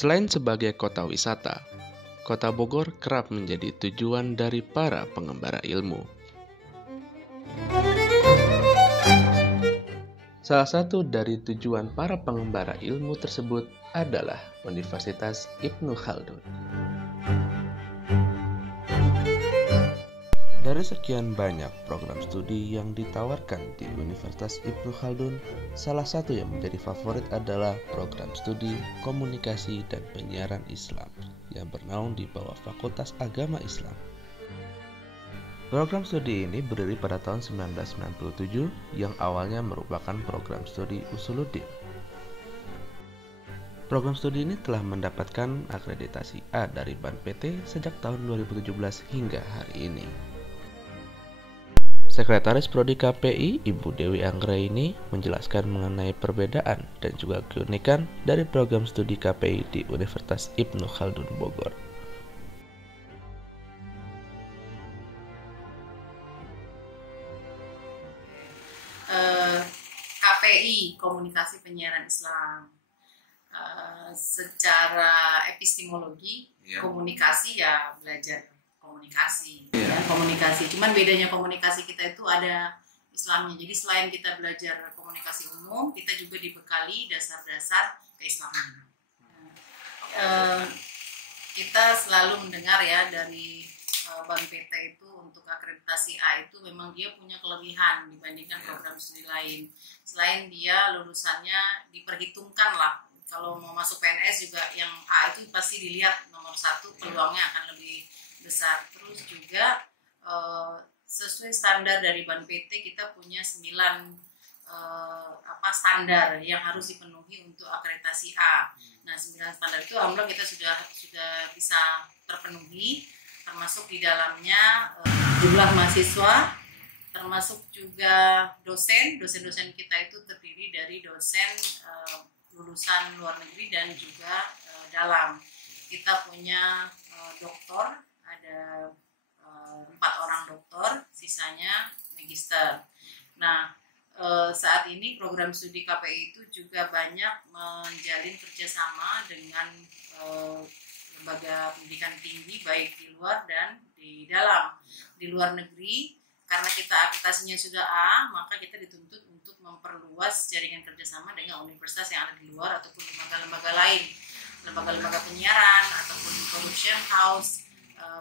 Selain sebagai kota wisata, Kota Bogor kerap menjadi tujuan dari para pengembara ilmu. Salah satu dari tujuan para pengembara ilmu tersebut adalah Universitas Ibnu Khaldun. Dari sekian banyak program studi yang ditawarkan di Universitas Ibnu Khaldun, salah satu yang menjadi favorit adalah program studi Komunikasi dan Penyiaran Islam yang bernaung di bawah Fakultas Agama Islam. Program studi ini berdiri pada tahun 1997 yang awalnya merupakan program studi Usuluddin. Program studi ini telah mendapatkan akreditasi A dari BAN PT sejak tahun 2017 hingga hari ini. Sekretaris Prodi KPI, Ibu Dewi Anggraini, menjelaskan mengenai perbedaan dan juga keunikan dari program studi KPI di Universitas Ibnu Khaldun Bogor. KPI, Komunikasi Penyiaran Islam. Secara epistemologi, komunikasi ya belajar komunikasi, ya, komunikasi. Cuman bedanya komunikasi kita itu ada Islamnya. Jadi selain kita belajar komunikasi umum, kita juga dibekali dasar-dasar keislaman. Kita selalu mendengar ya dari BAN PT itu untuk akreditasi A itu memang dia punya kelebihan dibandingkan program studi lain. Selain dia lulusannya diperhitungkan lah. Kalau mau masuk PNS juga yang A itu pasti dilihat nomor 1, peluangnya akan lebih besar. Terus juga sesuai standar dari BAN PT kita punya 9 standar yang harus dipenuhi untuk akreditasi A. Nah, 9 standar itu alhamdulillah kita sudah bisa terpenuhi, termasuk di dalamnya jumlah mahasiswa, termasuk juga dosen kita itu terdiri dari dosen lulusan luar negeri dan juga dalam. Kita punya doktor, ada 4 orang doktor, sisanya magister. Nah, saat ini program studi KPI itu juga banyak menjalin kerjasama dengan lembaga pendidikan tinggi baik di luar dan di dalam. Di luar negeri, karena kita akreditasinya sudah A, maka kita dituntut untuk memperluas jaringan kerjasama dengan universitas yang ada di luar ataupun lembaga-lembaga lain, lembaga-lembaga penyiaran ataupun production house,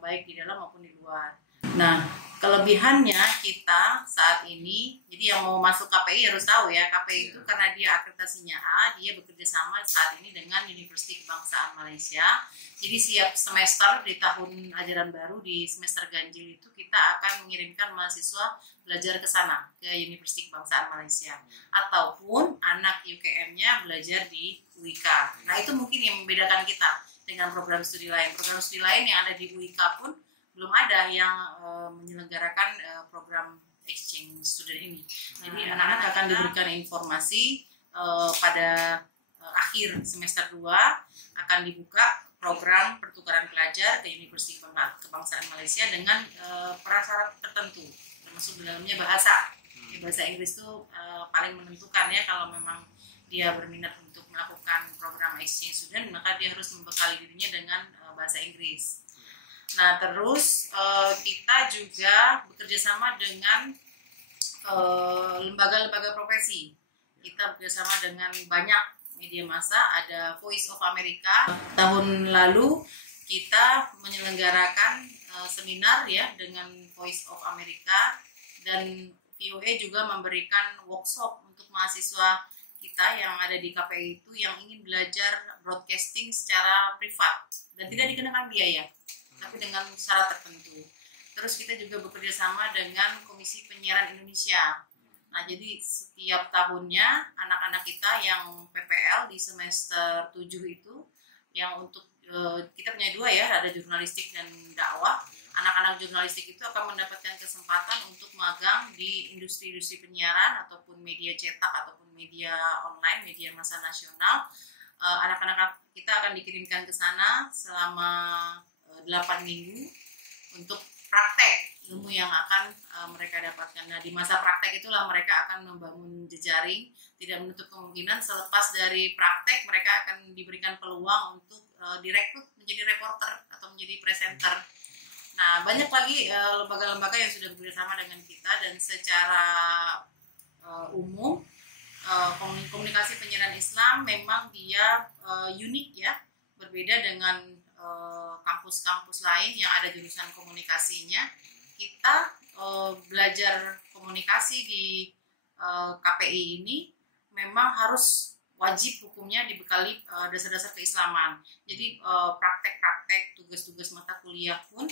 baik di dalam maupun di luar. Nah, kelebihannya kita saat ini, jadi yang mau masuk KPI harus tahu ya, KPI itu karena dia akreditasinya A, dia bekerja sama saat ini dengan Universitas Kebangsaan Malaysia. Jadi siap semester di tahun ajaran baru, di semester ganjil itu kita akan mengirimkan mahasiswa belajar ke sana, ke Universitas Kebangsaan Malaysia. Ataupun anak UKM-nya belajar di UIK. Nah, itu mungkin yang membedakan kita dengan program studi lain. Program studi lain yang ada di UIK pun belum ada yang menyelenggarakan program exchange student ini. Jadi anak-anak akan diberikan informasi pada akhir semester 2 akan dibuka program pertukaran pelajar ke Universitas Kebangsaan Malaysia dengan prasyarat tertentu, termasuk dalamnya bahasa. Bahasa Inggris itu paling menentukan ya, kalau memang dia berminat untuk melakukan program exchange student, maka dia harus membekali dirinya dengan bahasa Inggris. Nah, terus kita juga bekerjasama dengan lembaga-lembaga profesi. Kita bekerjasama dengan banyak media massa, ada Voice of America. Tahun lalu kita menyelenggarakan seminar ya dengan Voice of America, dan VOA juga memberikan workshop untuk mahasiswa kita yang ada di KPI itu yang ingin belajar broadcasting secara privat dan tidak dikenakan biaya, tapi dengan syarat tertentu. Terus kita juga bekerja sama dengan Komisi Penyiaran Indonesia. Nah, jadi setiap tahunnya anak-anak kita yang PPL di semester 7 itu, yang untuk kita punya 2 ya, ada jurnalistik dan dakwah. Anak-anak jurnalistik itu akan mendapatkan kesempatan untuk magang di industri-industri penyiaran ataupun media cetak ataupun media online, media massa nasional. Anak-anak kita akan dikirimkan ke sana selama 8 minggu untuk praktek ilmu yang akan mereka dapatkan. Nah, di masa praktek itulah mereka akan membangun jejaring. Tidak menutup kemungkinan selepas dari praktek mereka akan diberikan peluang untuk direkrut menjadi reporter atau menjadi presenter. Nah, banyak lagi lembaga-lembaga yang sudah bekerjasama dengan kita, dan secara umum komunikasi penyiaran Islam memang dia unik ya, berbeda dengan kampus-kampus lain yang ada jurusan komunikasinya. Kita belajar komunikasi di KPI ini memang harus wajib hukumnya dibekali dasar-dasar keislaman. Jadi praktek-praktek tugas-tugas mata kuliah pun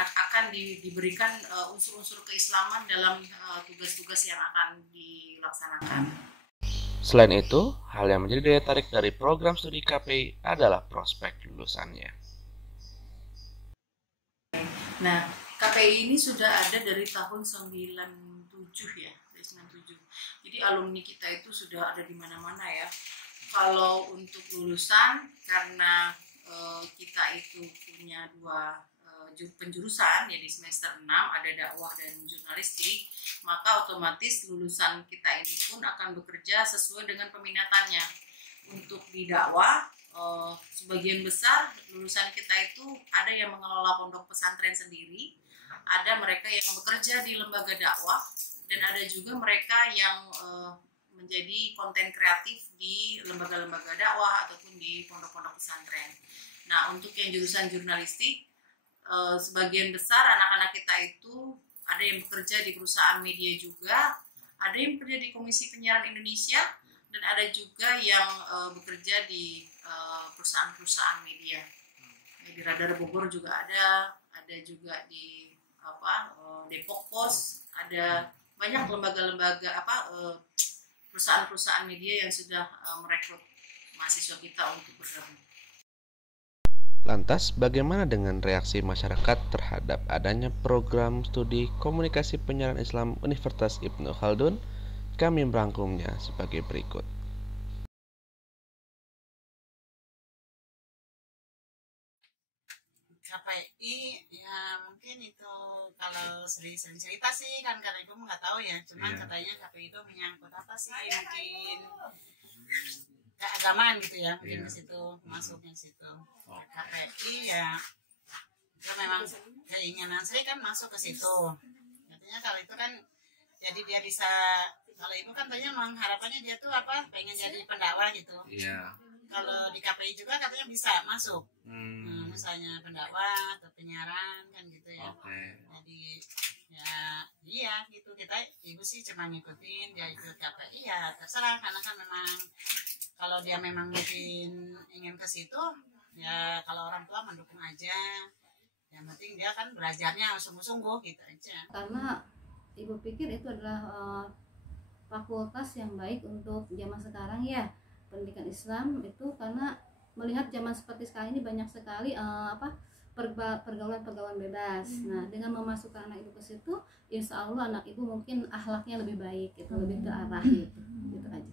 akan diberikan unsur-unsur keislaman dalam tugas-tugas yang akan dilaksanakan. Selain itu, hal yang menjadi daya tarik dari program studi KPI adalah prospek lulusannya. Nah, KPI ini sudah ada dari tahun 97 ya, dari 97. Jadi alumni kita itu sudah ada di mana-mana ya. Kalau untuk lulusan, karena kita itu punya dua penjurusan ya, di semester 6 ada dakwah dan jurnalistik, maka otomatis lulusan kita ini pun akan bekerja sesuai dengan peminatannya. Untuk di dakwah, sebagian besar lulusan kita itu ada yang mengelola pondok pesantren sendiri, ada mereka yang bekerja di lembaga dakwah, dan ada juga mereka yang menjadi konten kreatif di lembaga-lembaga dakwah ataupun di pondok-pondok pesantren. Nah, untuk yang jurusan jurnalistik, sebagian besar anak-anak kita itu ada yang bekerja di perusahaan media juga, ada yang bekerja di Komisi Penyiaran Indonesia, dan ada juga yang bekerja di perusahaan-perusahaan media. Di Radar Bogor juga ada juga di Depok Pos, ada banyak lembaga-lembaga perusahaan-perusahaan media yang sudah merekrut mahasiswa kita untuk bergabung. Lantas, bagaimana dengan reaksi masyarakat terhadap adanya program studi komunikasi penyiaran Islam Universitas Ibnu Khaldun? Kami merangkumnya sebagai berikut. KPI ya mungkin itu kalau sering cerita sih kan, karena ibu nggak tahu ya, cuman katanya KPI itu menyangkut apa sih, mungkin keagamaan gitu ya, mungkin di situ masuknya situ. KPI ya itu memang keinginan Sri kan masuk ke situ, katanya kalau itu kan jadi dia bisa, kalau ibu kan tanya harapannya dia tuh pengen jadi pendakwah gitu. Kalau di KPI juga katanya bisa masuk, misalnya pendakwah atau penyiaran kan gitu ya. Jadi ya iya gitu, kita ibu sih cuma ngikutin dia ikut KPI ya terserah, karena kan memang kalau dia memang mungkin ingin ke situ ya, kalau orang tua mendukung aja, yang penting dia kan belajarnya sungguh-sungguh gitu aja. Karena ibu pikir itu adalah fakultas yang baik untuk zaman sekarang ya, pendidikan Islam itu, karena melihat zaman seperti sekarang ini banyak sekali pergaulan bebas. Nah, dengan memasukkan anak ibu ke situ, insya Allah anak ibu mungkin akhlaknya lebih baik, gitu, lebih terarah gitu aja.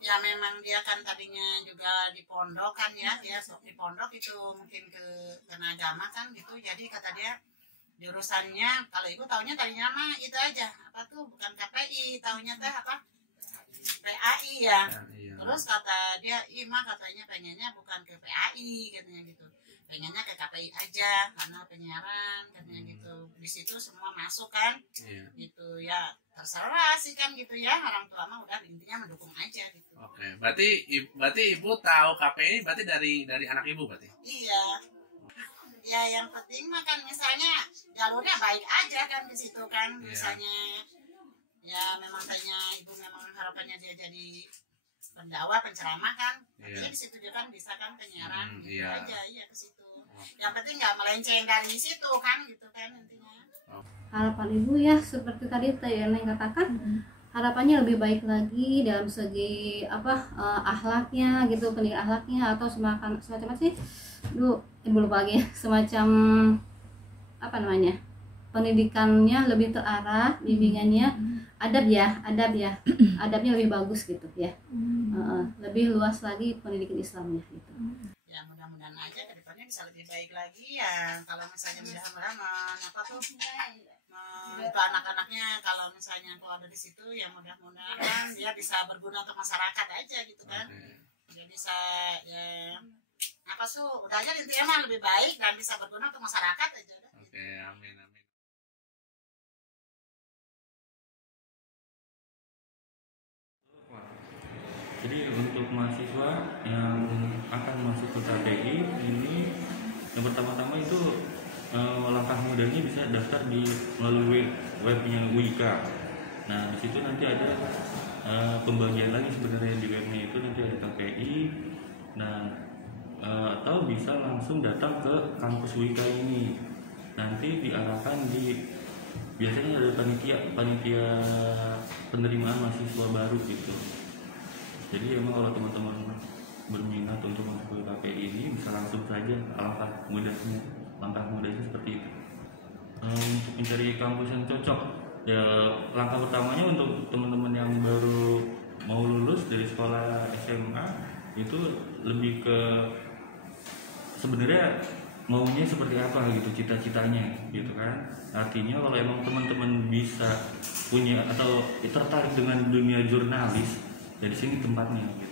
Ya memang dia kan tadinya juga di pondok kan ya, dia di pondok itu mungkin kena agama kan gitu, jadi kata dia jurusannya, kalau ibu taunya tadinya mah itu aja bukan KPI, taunya PAI ya. Terus kata dia, katanya pengennya bukan ke PAI katanya gitu, pengennya ke KPI aja karena penyiaran katanya gitu. Di situ semua masuk kan, gitu ya, terserah sih kan gitu ya, orang tua mah udah intinya mendukung aja gitu. Berarti ibu tahu KPI berarti dari anak ibu berarti? Iya. Ya yang penting mah kan misalnya jalurnya baik aja kan di situ kan, misalnya ya memang tanya ibu memang harapannya dia jadi pendakwah, penceramah kan, artinya di situ juga kan bisa kan penyiaran gitu aja, ke situ. Yang penting nggak melenceng dari situ kan gitu kan intinya. Harapan ibu ya seperti tadi Neng katakan, harapannya lebih baik lagi dalam segi akhlaknya gitu, pendidikan akhlaknya, atau semacam apa sih, ibu lupa lagi, semacam pendidikannya lebih terarah, bimbingannya adabnya lebih bagus gitu ya, lebih luas lagi pendidikan Islamnya gitu. Ya mudah-mudahan aja kedepannya bisa lebih baik lagi ya, kalau misalnya mudah-mudahan Untuk anak-anaknya kalau misalnya kalau ada di situ ya mudah-mudahan dia bisa berguna untuk masyarakat aja gitu kan. Dia bisa ya apa sih udah aja intinya mah lebih baik dan bisa berguna untuk masyarakat aja. Oke, amin amin. Jadi untuk mahasiswa yang akan masuk ke KPI ini yang pertama-tama itu langkah mudahnya bisa daftar di melalui webnya Wika. Nah di situ nanti ada pembagian lagi sebenarnya di webnya itu nanti ada KPI. Nah atau bisa langsung datang ke kampus Wika ini. Nanti diarahkan di biasanya ada panitia penerimaan mahasiswa baru gitu. Jadi emang kalau teman-teman berminat untuk masuk ke KPI ini bisa langsung saja, langkah mudahnya seperti itu. Untuk mencari kampus yang cocok, ya langkah pertamanya untuk teman-teman yang baru mau lulus dari sekolah SMA itu lebih ke sebenarnya maunya seperti apa gitu, cita-citanya gitu kan. Artinya kalau emang teman-teman bisa punya atau tertarik dengan dunia jurnalis, dari sini tempatnya gitu.